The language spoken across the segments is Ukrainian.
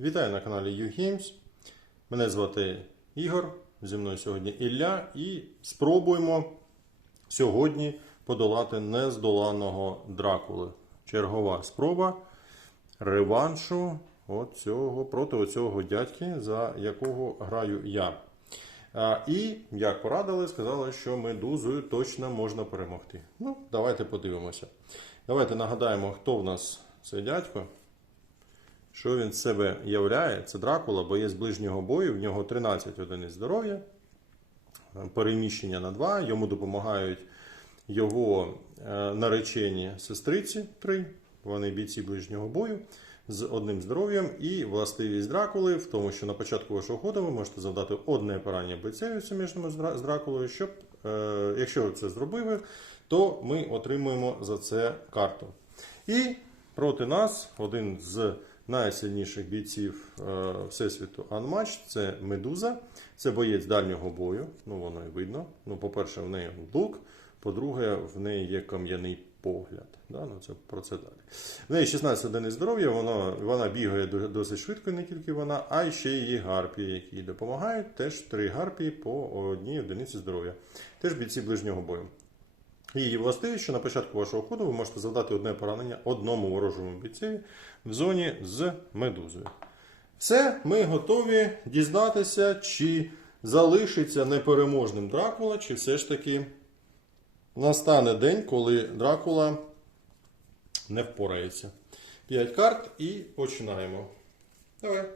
Вітаю на каналі YouGames. Мене звати Ігор. Зі мною сьогодні Ілля. І спробуємо сьогодні подолати нездоланого Дракули. Чергова спроба реваншу оцього, проти оцього дядьки, за якого граю я. І, як порадили, сказали, що медузою точно можна перемогти. Ну, давайте подивимося. Давайте нагадаємо, хто в нас цей дядько. Що він з себе являє? Це Дракула, боєць ближнього бою, в нього 13 одиниць здоров'я, переміщення на 2, йому допомагають його е, наречені сестриці 3, вони бійці ближнього бою з одним здоров'ям і властивість Дракули в тому, що на початку вашого ходу ви можете завдати одне поранення бойцеві суміжному з Дракулою. Щоб, е, якщо це зробили, то ми отримуємо за це карту. І проти нас один з найсильніших бійців е, Всесвіту Unmatched – це Медуза. Це боєць дальнього бою. Ну, воно і видно. Ну, по-перше, в неї лук. По-друге, в неї є кам'яний погляд. Да? Ну, це про це далі. В неї 16 одиниць здоров'я, вона, вона бігає досить швидко, не тільки вона, а й ще її гарпії, які допомагають. Теж три гарпії по одній одиниці здоров'я. Теж бійці ближнього бою. Її властивість, що на початку вашого ходу ви можете завдати одне поранення одному ворожому бійцеві в зоні з медузою. Все, ми готові дізнатися, чи залишиться непереможним Дракула, чи все ж таки настане день, коли Дракула не впорається. П'ять карт і починаємо. Давай.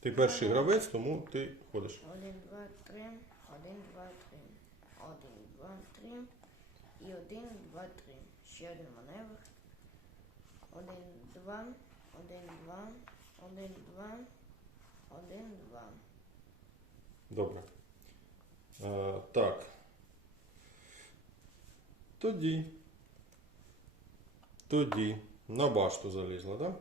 Ти перший гравець, тому ти ходиш. Один, два, три, один, два, три. Один, два, три. І один, два, три. Ще один маневр. Один, два, один, два, один, два, один, два. Добре. Е, так. Тоді. Тоді. На башту залізла, так? Да?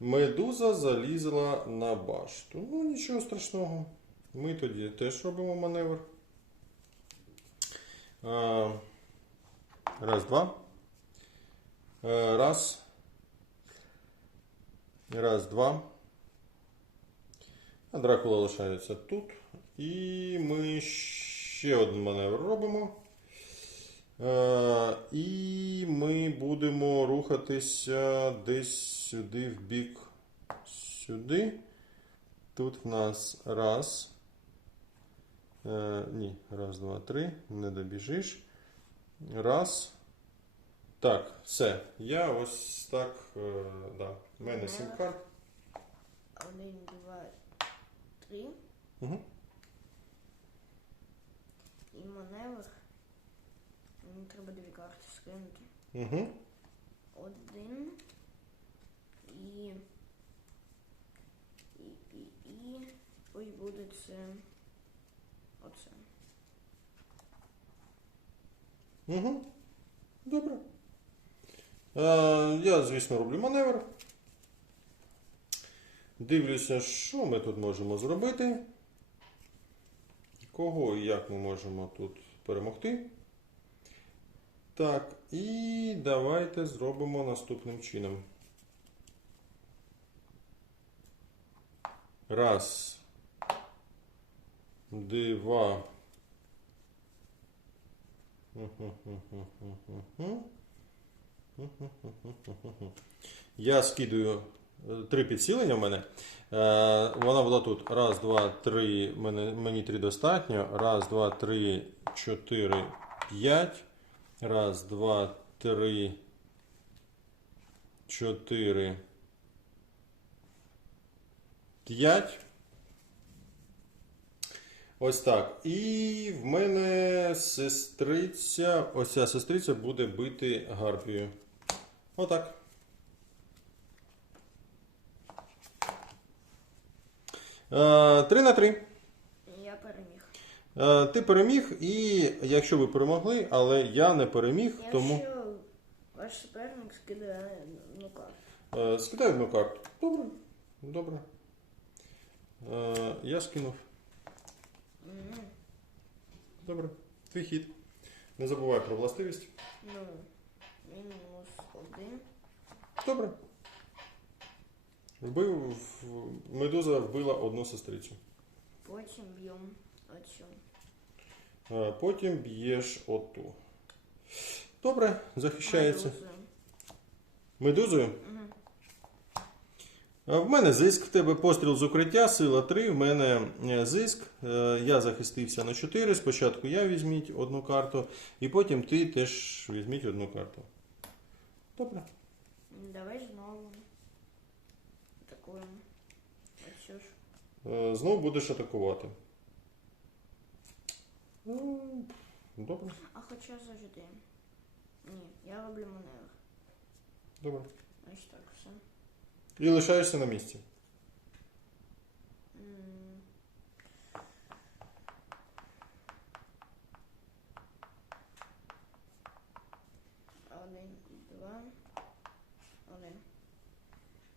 Медуза залізла на башту. Ну, нічого страшного. Ми тоді теж робимо маневр. Раз, два. Е, раз. Раз, два. А Дракула лишається тут. І ми ще один маневр робимо. Е, і ми будемо рухатися десь сюди, в бік сюди. Тут в нас раз. Е, ні, раз, два, три. Не добіжиш. Раз. Так, все. Я ось так. Е, да. У мене сім карт. Один, два, три. Угу. І маневр. Мені треба дві карти скинути. Угу. Один. І. І, і, і. Ось буде це. Оце. Угу. Добре. Е, я, звісно, роблю маневр. Дивлюся, що ми тут можемо зробити. Кого і як ми можемо тут перемогти. Так, і давайте зробимо наступним чином. Раз. Два. Я скидаю е, три підсилення в мене. Е, Вона була тут. Раз, два, три. Мені три достатньо. Раз, два, три, чотири, п'ять. Раз, два, три, чотири. П'ять. Ось так. І в мене сестриця. Ось ця сестриця буде бити гарпію. Отак. Е, Три на три. Я переміг. Е, Ти переміг, і якщо ви перемогли, але я не переміг, тому Якщо ваш суперник скидає ну карту. е, скидай одну карту. Добре. Добре. Е, Я скинув. Добре. Твій хід. Не забувай про властивість. Ну, мінус один. Добре. Вбив, в- медуза вбила одну сестрицю. Потім б'ємо оцю. Е, Потім б'єш оту. Добре, захищається. Медузою? Мгм. А В мене зиск, в тебе постріл з укриття, сила 3, в мене е, зиск. Е, Я захистився на 4. Спочатку я візьміть одну карту, і потім ти теж візьміть одну карту. Добре. Давай знову. Атакуємо. Оцю ж. Е, Знову будеш атакувати. Ну, Добре, А хоча завжди. Ні, я роблю маневр. добре. Ось так все. І лишаєшся на місці. М. Один, два, один.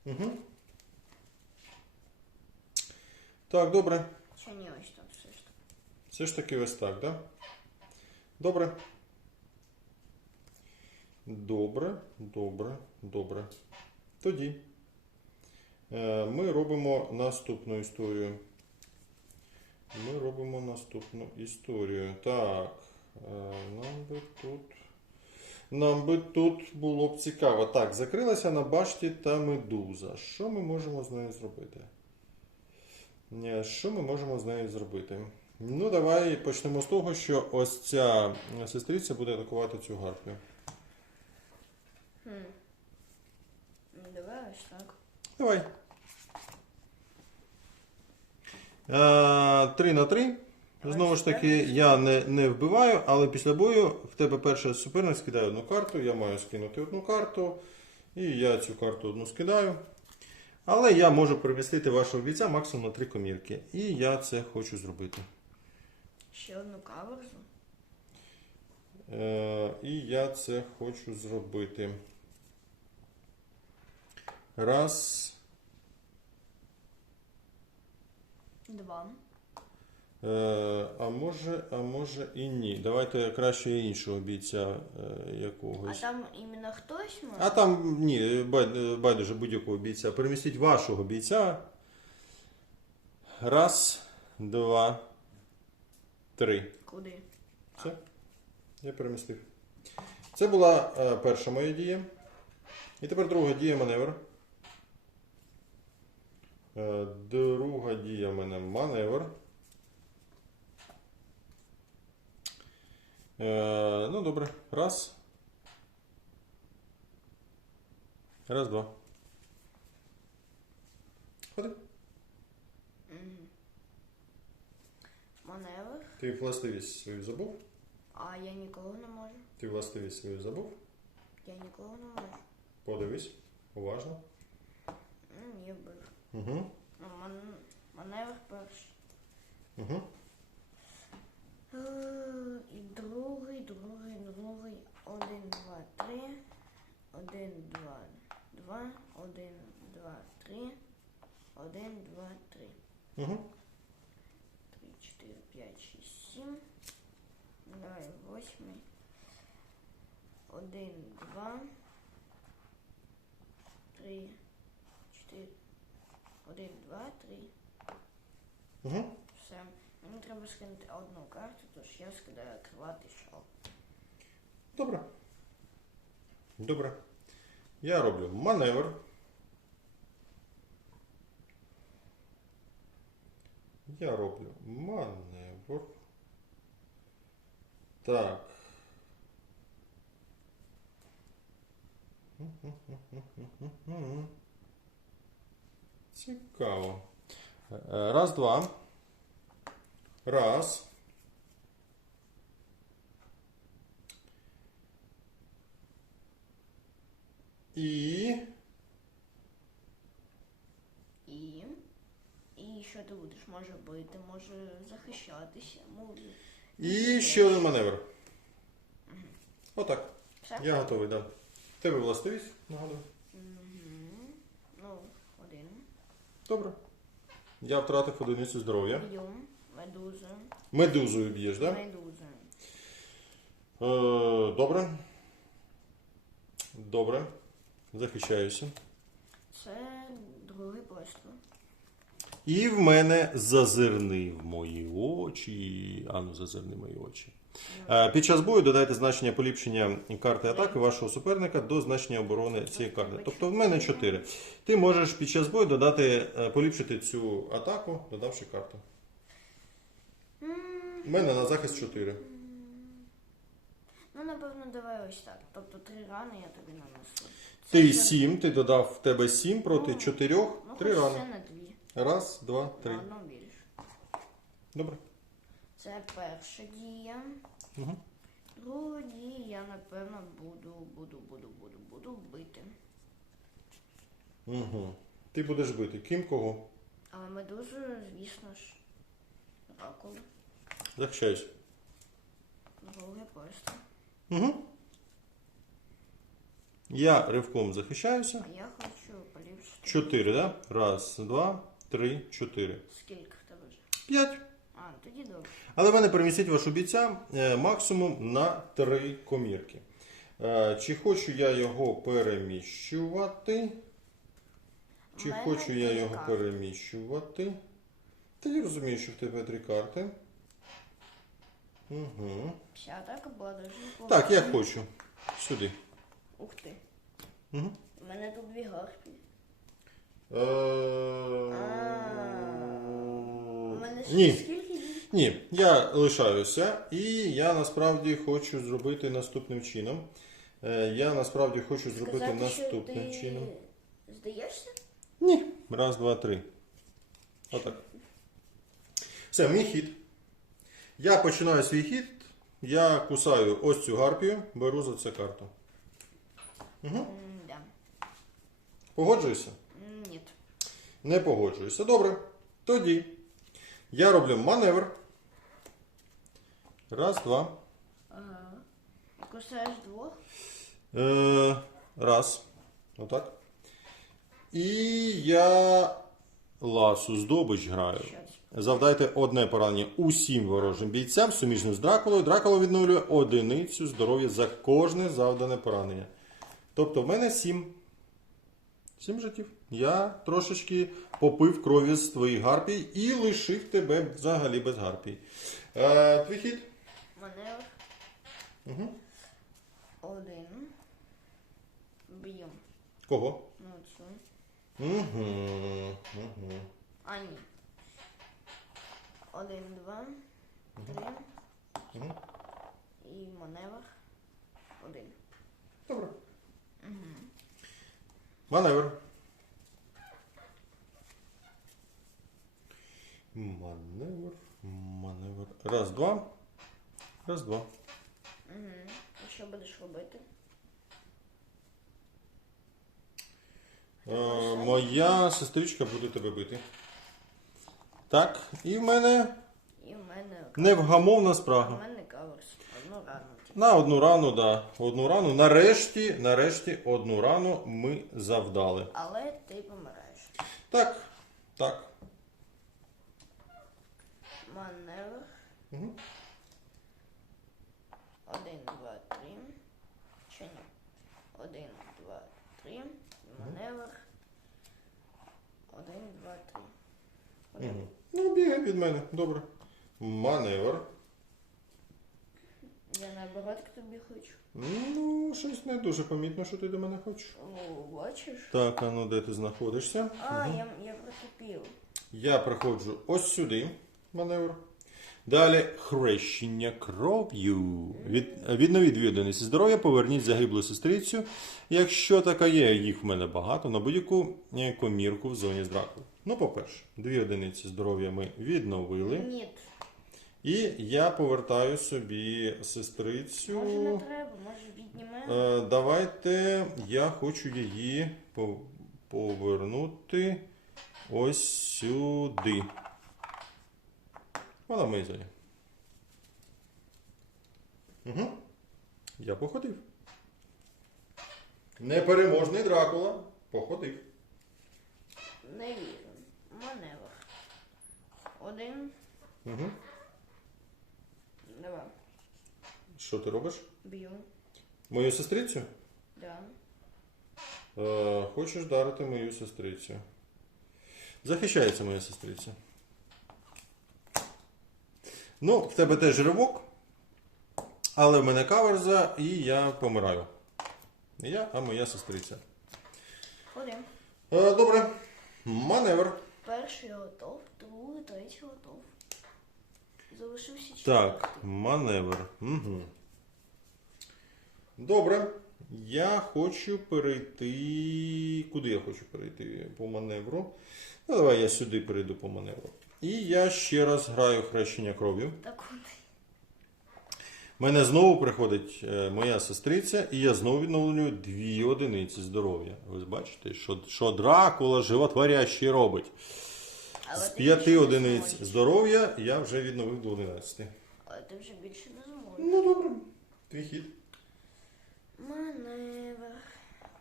Угу. Так, добре. Чи ні, ось так все ж таки. Все ж таки ось так, да? Добре. Добре, добре, добре. Тоді е, Ми робимо наступну історію. Ми робимо наступну історію. Так, е, нам би тут. Нам би тут було б цікаво. Так, закрилася на башті та медуза. Що ми можемо з нею зробити? Е, Що ми можемо з нею зробити? Ну, давай почнемо з того, що ось ця сестриця буде атакувати цю гарпію. Хм. Ну, Давай ось так. Давай. Е, Три на три. Знову ж таки, я не, не вбиваю, але після бою в тебе перший суперник скидає одну карту, я маю скинути одну карту, і я цю карту одну скидаю. Але я можу перемістити вашого бійця максимум на три комірки. І я це хочу зробити. Ще одну каверзу. Е, і я це хочу зробити. Раз. Два. Е, а може, а може і ні. Давайте краще іншого бійця е, А там іменно хтось може? А там ні, бай- байдуже будь-якого бійця. Перемістіть вашого бійця. Раз, два, три. Куди? Все. Я перемістив. Це була е, перша моя дія. І тепер друга дія маневр. Е, друга дія в мене маневр. Е, ну, добре. Раз. Раз, два. Ходи. Маневр. Ти властивість свою забув? А я нікого не можу. Ти властивість свою забув? Я нікого не можу. Подивись. Уважно. М, Я вбив. Угу. Ман... маневр перший. Угу. І другий, другий, другий. Один, два, три. Один, два, два. Один, два, три. Один, два, три. Угу. Три, чотири, п'ять, шість, сім. Давай восьмий. Один, два. Три. Один, два, три. Угу. Все. Мені треба скинути одну карту, тож я скидаю кривати шал. Добре. Добре. Я роблю маневр. Я роблю маневр. Так. Цікаво. Е, Раз, два. Раз. І. І. І що ти будеш? Може бити, може захищатися, може. І ще один маневр. Отак. Все? Я готовий, так. Да. Тебе властивість, нагадую. Угу. Ну, один. Добре. Я втратив одиницю здоров'я. Б'єм. Медузою. Медузою б'єш, так? Да? Медузою. Е, добре. Добре. Захищаюся. Це Другий постріл. І в мене зазирни в мої очі. Ану, зазирни в мої очі. Е, Під час бою додайте значення поліпшення карти атаки вашого суперника до значення оборони цієї карти. Тобто в мене 4. Ти можеш під час бою додати, е, поліпшити цю атаку, додавши карту. У мене на захист 4. Ну, напевно, давай ось так. Тобто три рани я тобі нанесу. Ти 7, ти додав в тебе 7 проти Ну, 4, Ну, 3 хоч рани. Раз, два, три. На одну більше. Добре. Це перша дія. Угу. Другу дію я, напевно, буду, буду, буду, буду, буду бити. Угу. Ти будеш бити. Ким кого? Але медузу, звісно ж, ракулу. Захищаюсь. Другий постріл. Угу. Я ривком захищаюся. А я хочу поліпшити. 4, да? Раз, два, три, чотири. Скільки в тебе вже? П'ять. А, тоді добре. Але в мене перемістіть вашу бійця е, максимум на три комірки. Е, Чи хочу я його переміщувати? Чи мене хочу я його карти. переміщувати? Та я розумію, що в тебе три карти. Угу. Вся атака була дуже. Так, я хочу. Сюди. Ух ти. Угу. У мене тут дві гарпії. Мене Ні. Ні, я лишаюся, і я насправді хочу зробити наступним чином. Е, Я насправді хочу зробити Сказати, що наступним ти чином. Здаєшся? Ні. Раз, два, три. Отак. Все, мій хід. Я починаю свій хід. Я кусаю ось цю гарпію, беру за це карту. Угу. Погоджуєшся? Не погоджуюся. Добре. Тоді я роблю маневр. Раз, два. Ага. Кусаєш двох? Е, раз. Отак. І я ласу здобич граю. Завдайте одне поранення усім ворожим бійцям, суміжним з Дракулою. Дракула відновлює одиницю здоров'я за кожне завдане поранення. Тобто в мене сім. Сім життів. Я трошечки попив крові з твоїх гарпій і лишив тебе взагалі без гарпій. Е, твій хід? Маневр. Угу. Один. Б'ю. Кого? Ну, цю. Угу. Угу. А, ні. Один, два, три. Мгм. І маневр. Один. Добре. Маневр. Маневр. Маневр. Раз, два. Раз, два. Угу. І що будеш робити? Е, моя сестричка буде тебе бити. Так, і в мене І в мене. невгамовна У спрага. мене каверс. Одну рану тільки. На одну рану, да. Одну рану. Нарешті, нарешті, одну рану ми завдали. Але ти помираєш. Так, так. Маневр. Угу. Один, два, три. Чи ні? Один, два, три. Маневр. Один, два, три. Один. Угу. Ну, бігай від мене. Добре. Маневр. Я наоборот к тобі хочу. Ну, щось не дуже помітно, що ти до мене хочеш. О, бачиш? Так, а ну де ти знаходишся? А, я, я прикипів. Я приходжу ось сюди, маневр. Далі хрещення кров'ю. Від, відновіть дві одиниці здоров'я, поверніть загиблу сестрицю. Якщо така є, їх в мене багато, на будь-яку е, комірку в зоні з дракою. Ну, по-перше, дві одиниці здоров'я ми відновили. Ні. І я повертаю собі сестрицю. Може не треба, може віднімемо. Е, давайте я хочу її повернути ось сюди. Вона моя зоні. Угу. Я походив. Непереможний Дракула походив. Не вірю. Маневр. Один, Угу. два. Що ти робиш? Б'ю. Мою сестрицю? Да. Е, хочеш дарити мою сестрицю? Захищається моя сестриця. Ну, в тебе теж ривок, але в мене каверза і я помираю. Не я, а моя сестриця. Один. Е, добре. Маневр. Перший готов, другий, третій готов. Залишився. Так, маневр. Угу. Добре. Я хочу перейти. Куди я хочу перейти по маневру? Ну, давай я сюди перейду по маневру. І я ще раз граю хрещення кров'ю. У мене знову приходить е, моя сестриця, і я знову відновлюю дві одиниці здоров'я. Ви бачите, що, що Дракула животворящий робить. Але З п'яти одиниць здоров'я я вже відновив до 11. Але ти вже більше не зможеш. Ну добре, твій хід. Маневр.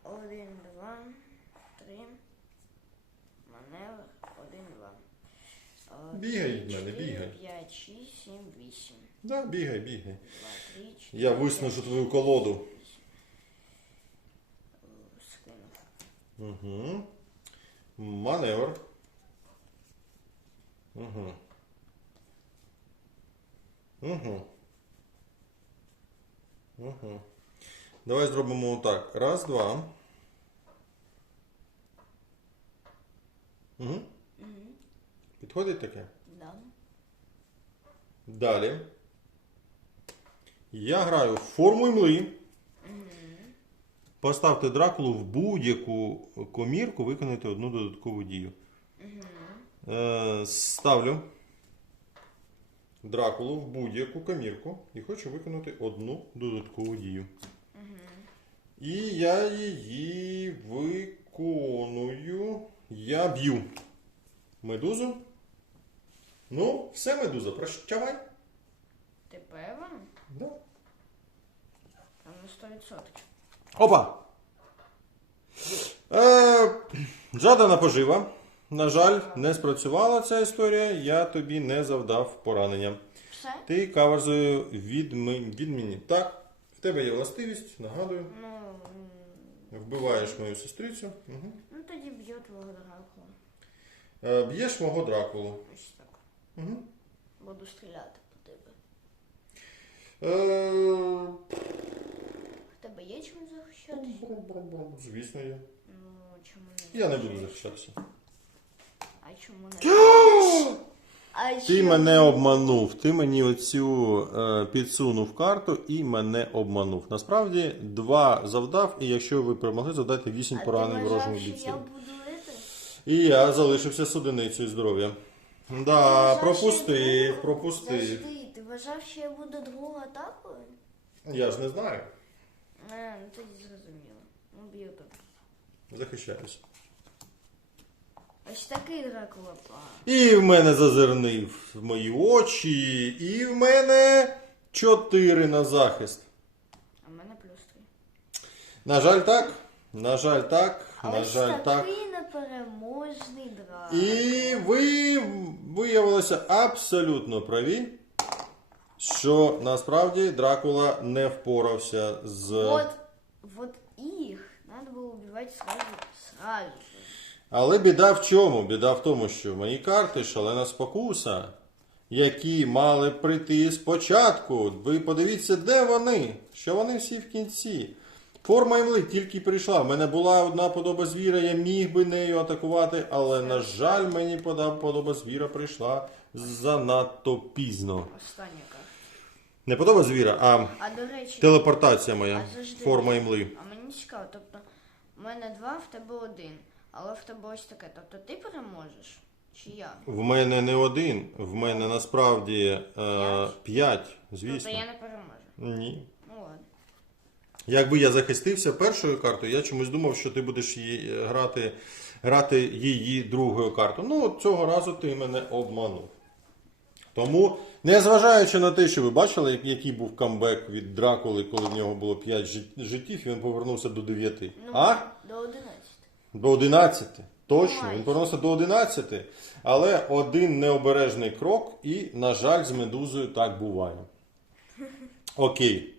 Один, два, три. Маневр. Бігай від мене, бігай. П'ять, шість, сім, вісім. Да, бігай, бігай. Два, три, чотири. Я виснажу твою колоду. Е, Скинув. Угу. Маневр. Угу. Угу. Угу. Давай зробимо так. Раз, два. Угу. Підходить таке? Да. Далі. Я граю в форму імли. Поставте дракулу в будь-яку комірку, виконайте одну додаткову дію. Е, ставлю дракулу в будь-яку комірку і хочу виконати одну додаткову дію. І я її виконую. Я б'ю медузу. Ну, все, медуза, прощавай. Ти певен? Да. Там на 100%. Опа! Е, жадана пожива. На жаль, не спрацювала ця історія, я тобі не завдав поранення. Все? Ти каверзою від, ми- від мені. Так, в тебе є властивість, нагадую. Ну, м, Вбиваєш мою сестрицю. Угу. ну тоді б'є твого Дракула. Е, б'єш мого дракулу. Ось так. Угу. Буду стріляти по тебе. Е, В тебе є чим захищатися? звісно, є. Ну, чому не Я не буду захищатися. А чому не? а Ти чому? мене обманув. Ти мені оцю е, підсунув карту і мене обманув. Насправді два завдав, і якщо ви перемогли, завдайте вісім А поранень ти ворожому що бійцю. я буду это? І я залишився з одиницею здоров'я. Да, Ти вважав, що пропустив, я- пропустив. Завжди, ти вважав, що я буду другою атакою? Я ж не знаю. Не, ну тоді зрозуміло. Ну б'ю тут. Захищаюся. Ось такий Дракула план. І в мене зазирнив в мої очі, і в мене чотири на захист. А в мене плюс три. На жаль, так. На жаль, так. А На жаль, так. такий непереможний Дракула. І ви виявилися абсолютно праві, що насправді Дракула не впорався з. Вот, вот их надо было убивать сразу, сразу. Але біда в чому? Біда в тому, що мої карти шалена спокуса, які мали прийти спочатку. Ви подивіться, де вони? Що вони всі в кінці. Форма імли тільки прийшла. В мене була одна подоба звіра, я міг би нею атакувати, але, на жаль, мені подоба звіра прийшла занадто пізно. Остання карта. Не подоба звіра, а А до речі, телепортація моя. а завжди- Форма імли. А мені цікаво, тобто, в мене два, в тебе один. Але в тебе ось таке. Тобто ти переможеш? Чи я? В мене не один, в мене насправді е, П'ять? п'ять, Тобто звісно. я не переможу. Ні. Якби я захистився першою картою, я чомусь думав, що ти будеш її е, грати, грати її другою картою. Ну, от цього разу ти мене обманув. Тому, незважаючи на те, що ви бачили, який був камбек від Дракули, коли в нього було 5 життів, і він повернувся до 9. Ну, А? До 11. До 11. Точно, він повернувся до 11. Але один необережний крок, і, на жаль, з медузою так буває. Окей.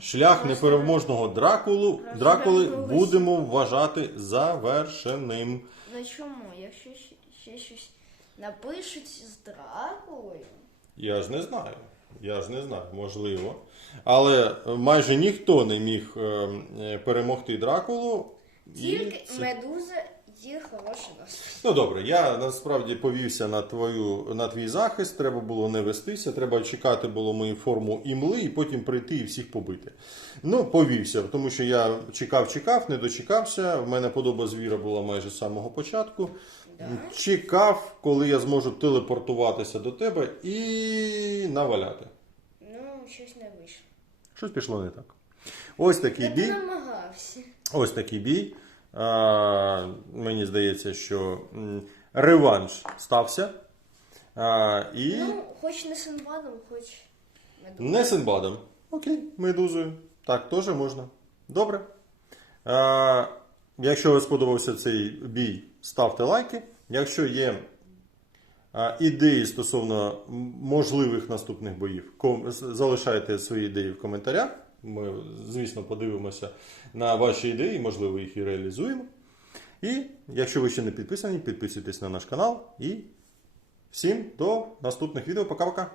Шлях непереможного Дракулу, Дракули будемо вважати завершеним. та чому? Якщо ще, щось напишуть з Дракулою. Я ж не знаю. Я ж не знаю, можливо. Але майже ніхто не міг е, е, перемогти Дракулу. І Тільки це- медуза є хороший досвід. Ну добре, я насправді повівся на твою на твій захист. Треба було не вестися, треба чекати було мою форму імли і потім прийти і всіх побити. Ну, повівся, тому що я чекав, чекав, не дочекався. В мене подоба звіра була майже з самого початку. Да? Чекав, коли я зможу телепортуватися до тебе і наваляти. Ну, щось не вийшло. Щось пішло не так. Ось такий Я бій. намагався. Ось такий бій. Мені здається, що реванш стався. А, і Ну, хоч не Синбадом, хоч не Синбадом. Окей, медузою. Так, теж можна. Добре. А, якщо вам сподобався цей бій, ставте лайки. Якщо є а, ідеї стосовно можливих наступних боїв, ком- залишайте свої ідеї в коментарях. Ми, звісно, подивимося на ваші ідеї, можливо, їх і реалізуємо. І якщо ви ще не підписані, підписуйтесь на наш канал. І всім до наступних відео. Пока-пока.